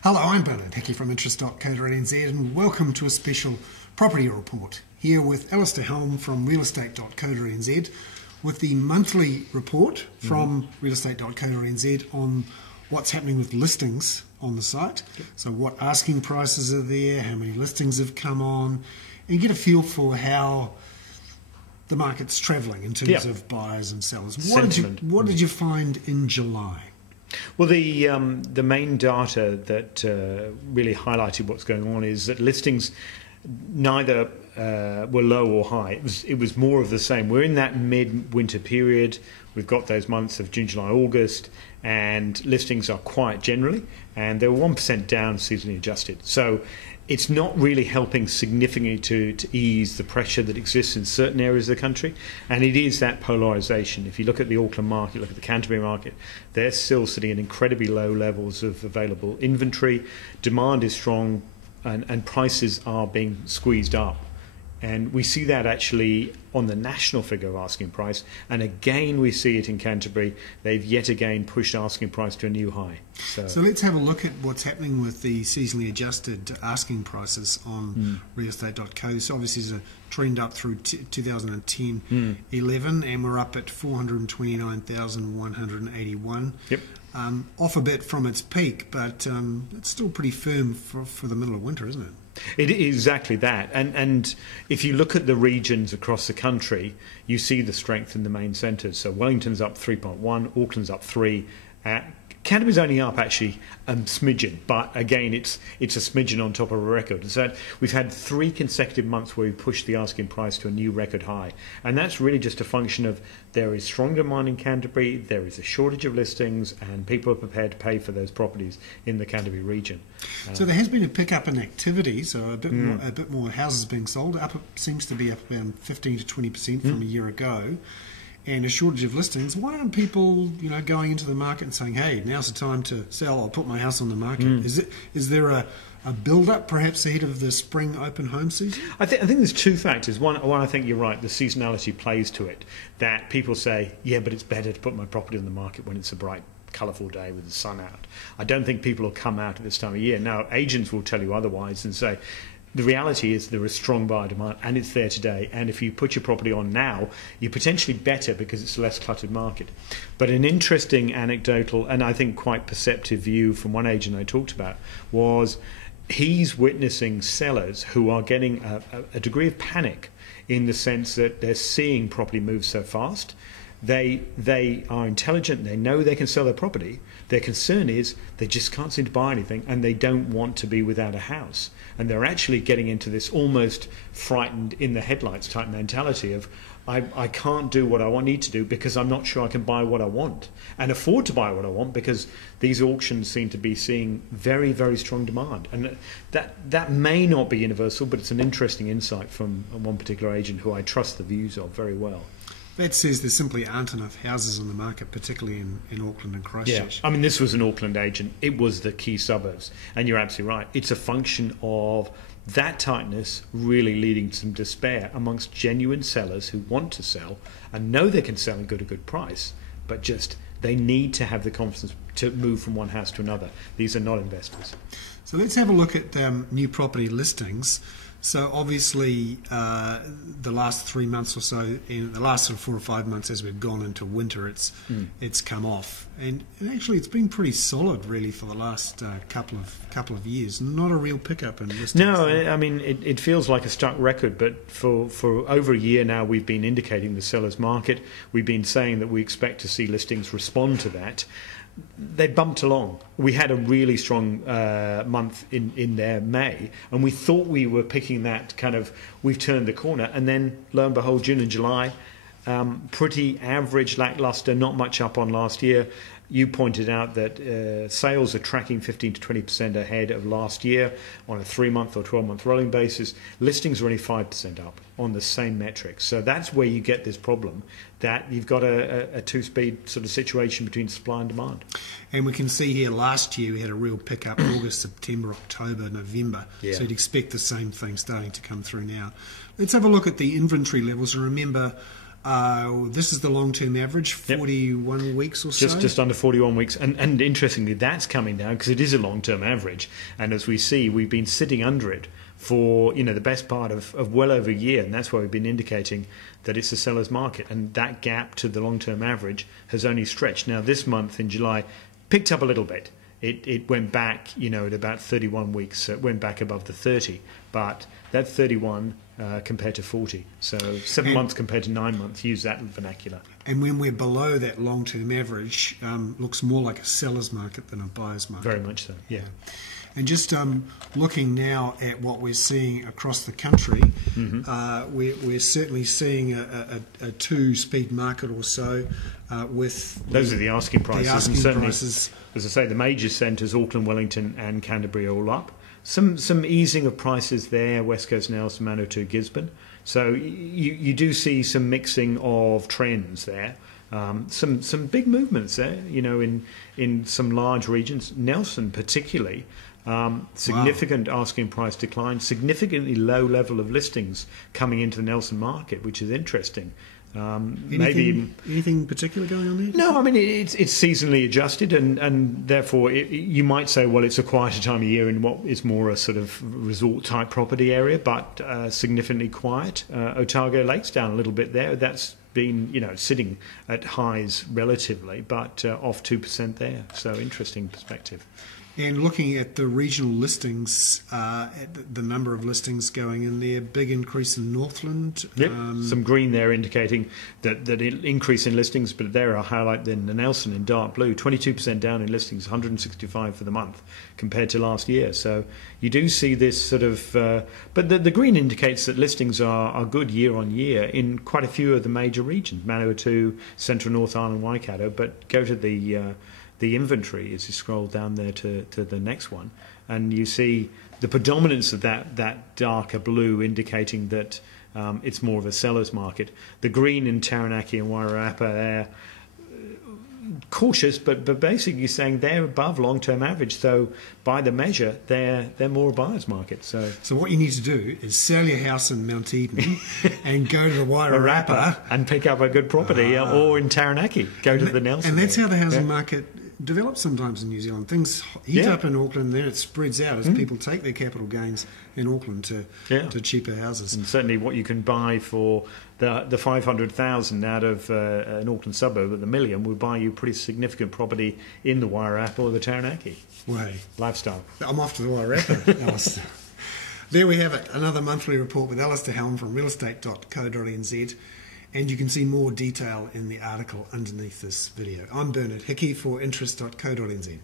Hello, I'm Bernard Hickey from interest.co.nz and welcome to a special property report here with Alistair Helm from realestate.co.nz with the monthly report from realestate.co.nz on what's happening with listings on the site. So what asking prices are there, how many listings have come on, and get a feel for how the market's travelling in terms of buyers and sellers. What did you find in July? Well, the main data that really highlighted what's going on is that listings neither were low or high. It was more of the same. We're in that mid-winter period. We've got those months of June, July, August, and listings are quiet generally, and they were 1% down seasonally adjusted. So it's not really helping significantly to ease the pressure that exists in certain areas of the country, and it is that polarisation. If you look at the Auckland market, look at the Canterbury market, they're still sitting at incredibly low levels of available inventory. Demand is strong, and prices are being squeezed up. And we see that actually on the national figure of asking price. And again, we see it in Canterbury. They've yet again pushed asking price to a new high. So let's have a look at what's happening with the seasonally adjusted asking prices on realestate.co. So obviously there's a trend up through 2010-11, and we're up at 429,181. Yep. Off a bit from its peak, but it's still pretty firm for the middle of winter, isn't it? It is exactly that, and if you look at the regions across the country, you see the strength in the main centres. So Wellington's up 3.1, Auckland's up 3, Canterbury's only up actually a smidgen, but again it's a smidgen on top of a record. So we've had 3 consecutive months where we pushed the asking price to a new record high, and that's really just a function of there is strong demand in Canterbury, there is a shortage of listings, and people are prepared to pay for those properties in the Canterbury region. So there has been a pickup in activity, so a bit more houses being sold. Seems to be up around 15 to 20% from a year ago. And a shortage of listings. Why aren't people, going into the market and saying, "Hey, now's the time to sell. I'll put my house on the market"? Is there a build-up, perhaps ahead of the spring open home season? I think there's 2 factors. One, I think you're right. The seasonality plays to it. That people say, "Yeah, but it's better to put my property on the market when it's a bright, colourful day with the sun out." I don't think people will come out at this time of year. Now, agents will tell you otherwise and say, the reality is there is strong buyer demand, and it's there today. And if you put your property on now, you're potentially better because it's a less cluttered market. But an interesting anecdotal, and I think quite perceptive view from one agent I talked about was he's witnessing sellers who are getting a degree of panic in the sense that they're seeing property move so fast. They are intelligent, they know they can sell their property. Their concern is they just can't seem to buy anything, and they don't want to be without a house. And they're actually getting into this almost frightened in the headlights type mentality of, I can't do what I need to do because I'm not sure I can buy what I want and afford to buy what I want, because these auctions seem to be seeing very, very strong demand. And that may not be universal, but it's an interesting insight from one particular agent who I trust the views of very well. That says there simply aren't enough houses on the market, particularly in Auckland and Christchurch. Yeah, I mean, this was an Auckland agent. It was the key suburbs. And you're absolutely right. It's a function of that tightness really leading to some despair amongst genuine sellers who want to sell and know they can sell and get a good price, but just they need to have the confidence to move from one house to another. These are not investors. So let's have a look at new property listings. So obviously the last 3 months or so, in the last sort of 4 or 5 months as we've gone into winter, it's come off, and actually it's been pretty solid really for the last couple of years. Not a real pickup in listings. No, I mean it feels like a stuck record, but for over a year now we've been indicating the seller's market. We've been saying that we expect to see listings respond to that. They bumped along. We had a really strong month in there, May, and we thought we were picking that kind of, we've turned the corner, and then lo and behold, June and July, pretty average, lackluster, not much up on last year. You pointed out that sales are tracking 15 to 20% ahead of last year on a 3-month or 12-month rolling basis. Listings are only 5% up on the same metrics. So that's where you get this problem, that you've got a two-speed sort of situation between supply and demand. And we can see here last year we had a real pickup August, September, October, November. Yeah. So you'd expect the same thing starting to come through now. Let's have a look at the inventory levels, and remember This is the long-term average, 41 weeks or so. Just under 41 weeks. And interestingly, that's coming down because it is a long-term average. And as we see, we've been sitting under it for the best part of well over a year. And that's why we've been indicating that it's a seller's market. And that gap to the long-term average has only stretched. Now, this month in July, picked up a little bit. It went back, at about 31 weeks. So it went back above the 30. But that 31 compared to 40. So 7 months compared to 9 months. Use that vernacular. And when we're below that long-term average, looks more like a seller's market than a buyer's market. Very much so, yeah. And just looking now at what we're seeing across the country, we're certainly seeing a two-speed market or so with... Those are the asking prices. The asking and certainly, prices. As I say, the major centres, Auckland, Wellington and Canterbury, are all up. Some easing of prices there, West Coast, Nelson, Manawatu, Gisborne. So you do see some mixing of trends there. Some big movements there, in some large regions. Nelson particularly, significant asking price decline, significantly low level of listings coming into the Nelson market, which is interesting. Anything particular going on there? No, I mean it's seasonally adjusted, and therefore you might say, well, it's a quieter time of year in what is more a sort of resort type property area, but significantly quiet. Otago Lake's down a little bit there. That's been sitting at highs relatively, but off 2% there. So interesting perspective. And looking at the regional listings, at the number of listings going in there, big increase in Northland. Yep. Some green there indicating that increase in listings, but there are highlight then the Nelson in dark blue, 22% down in listings, 165 for the month compared to last year. So you do see this sort of, but the green indicates that listings are good year on year in quite a few of the major regions, Manawatu, Central North Island, Waikato, but go to the inventory as you scroll down there to the next one, and you see the predominance of that darker blue indicating that it's more of a seller's market. The green in Taranaki and Wairarapa, they're cautious, but basically saying they're above long-term average. So by the measure, they're more a buyer's market. So what you need to do is sell your house in Mount Eden and go to the Wairarapa and pick up a good property, or in Taranaki, go to the Nelson. And that's how the housing market develops sometimes in New Zealand. Things heat up in Auckland, then it spreads out as people take their capital gains in Auckland to cheaper houses. And certainly what you can buy for the 500,000 out of an Auckland suburb at the million would buy you pretty significant property in the Wairarapa or the Taranaki. Way. Lifestyle. I'm off to the Wairarapa, Alistair. There we have it, another monthly report with Alistair Helm from realestate.co.nz. And you can see more detail in the article underneath this video. I'm Bernard Hickey for interest.co.nz.